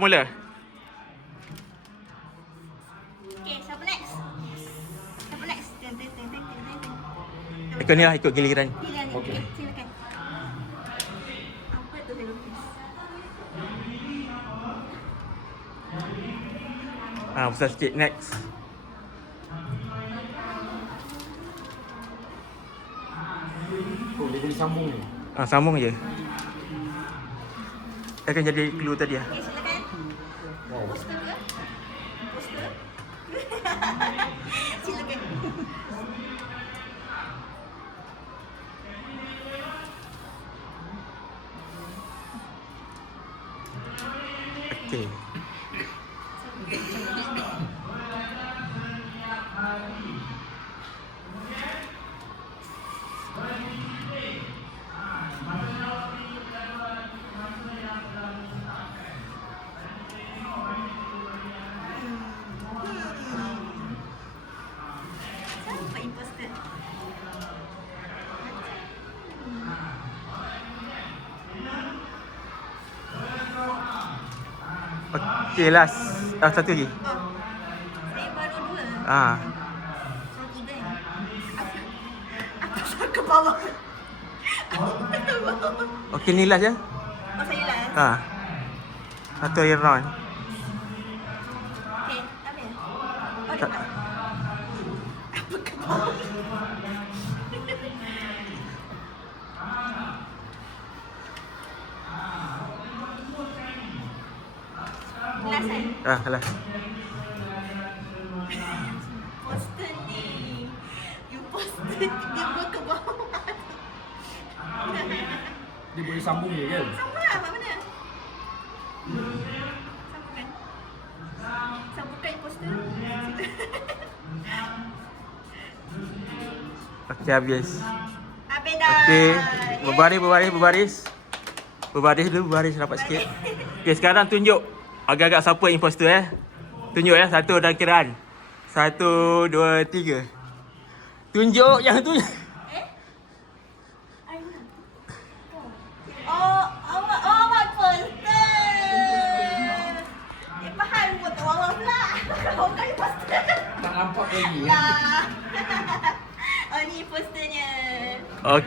Mula. Okay, siapa next? Siapa next? Teng. Ikut ni lah, ikut giliran. Giliran ni. Okey. Okay, silakan. Apa tu melukis? Besar sikit. Next. Oh, dia boleh sambung ni. Sambung je. Akan jadi clue tadi lah. Okay, silakan. Wow. Poster ke? Poster? Silakan. Okay. Siapa imposter? Okay, last. Satu lagi. Oh, saya baru dua. So, tiga ni. Atas ke bawah? Ke bawah? Okay, ni last je. Oh, saya last. Satu lagi round. Okay, apa ya? Oh, Tak. depan. Apa ke bawah? Last kan? Last. Poster ni. You poster dia buat ke bawah. Dia boleh sambung je kan? Sambung lah, mak mana? Sambungkan. Sambungkan poster. Okay, habis. Habis dah. Okay. Yeay. Berbaris dulu, berbaris rapat sikit. Okay, sekarang tunjuk agak-agak siapa imposter Tunjuk satu dalam kiraan. 1, 2, 3. Tunjuk yang tu. Oh, awak poster. Faham buat awak pula. Awak kan poster. Tak nampak lagi. Dah. Oh, ni posternya. Okay.